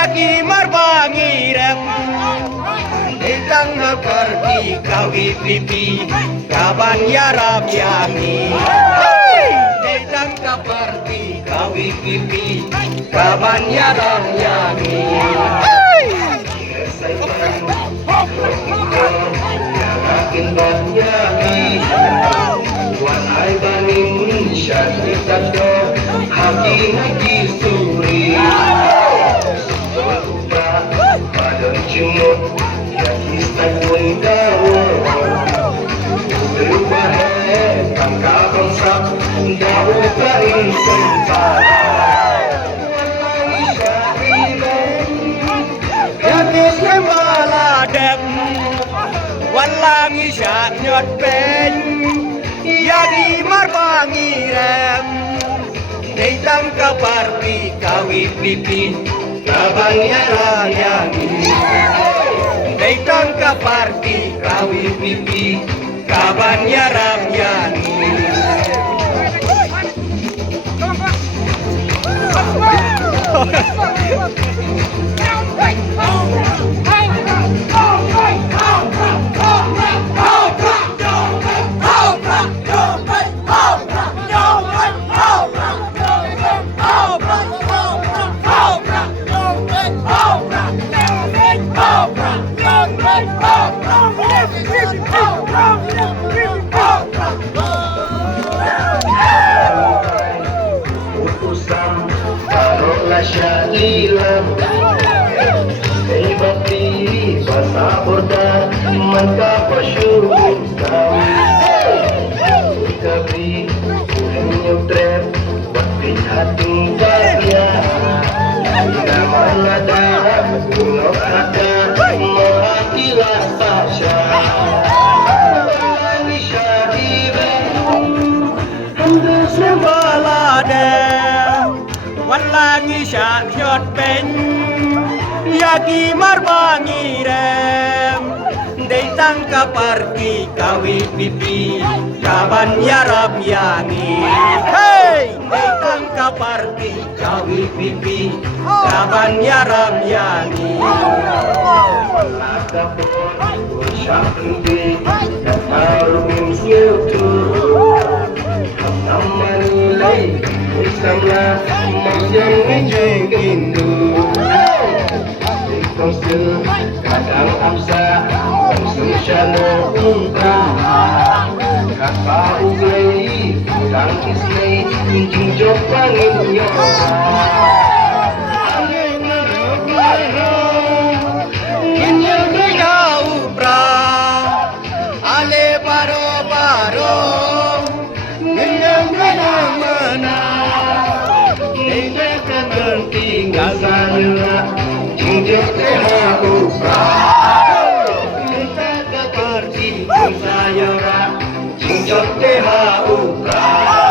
Yagi marbangirem Itang pergi kawi pipi Kaban yarab yami Itang pergi kawi pipi Kaban yarab yami Yakin dan yami Wan ay baning syari tado Hagi suri Pada jumut Yaki sakun dawa Berubah Tangka bangsa Dawa kain sempat Walang syariman Yaki sembaladem Walang isyak nyot pen Yaki marbangirem Deitang kaparti kawit pipi Kaban yarang yami Deitang kaparti kawit pipi Kaban yarang yami Utusan taruhlah syailam Heibati basa borda Manka pasyurukam Kabri Kulinyuk trep Bakti hating karya Naman ada Gunok ada Mahakilah tasya Walangi syat pen Yaki marbangirem Deitang kaparti kawit pipi Kaban yarab yangi Hey! Deitang kaparti kawit pipi Kaban yarab yangi Walakapur Syakri Katarumim syutu Namanulay Usanglah Yang menjengkindu Dikongsil Kadang absa Langsung syano umpah Kata uglay Kang islay Injing jok pangin nyoba Angin narok Kinyang kaya upra Ale paro-paro Kinyang kaya menang Tinggal sana Jinjak teha upah Kita keparti Sayora Jinjak teha upah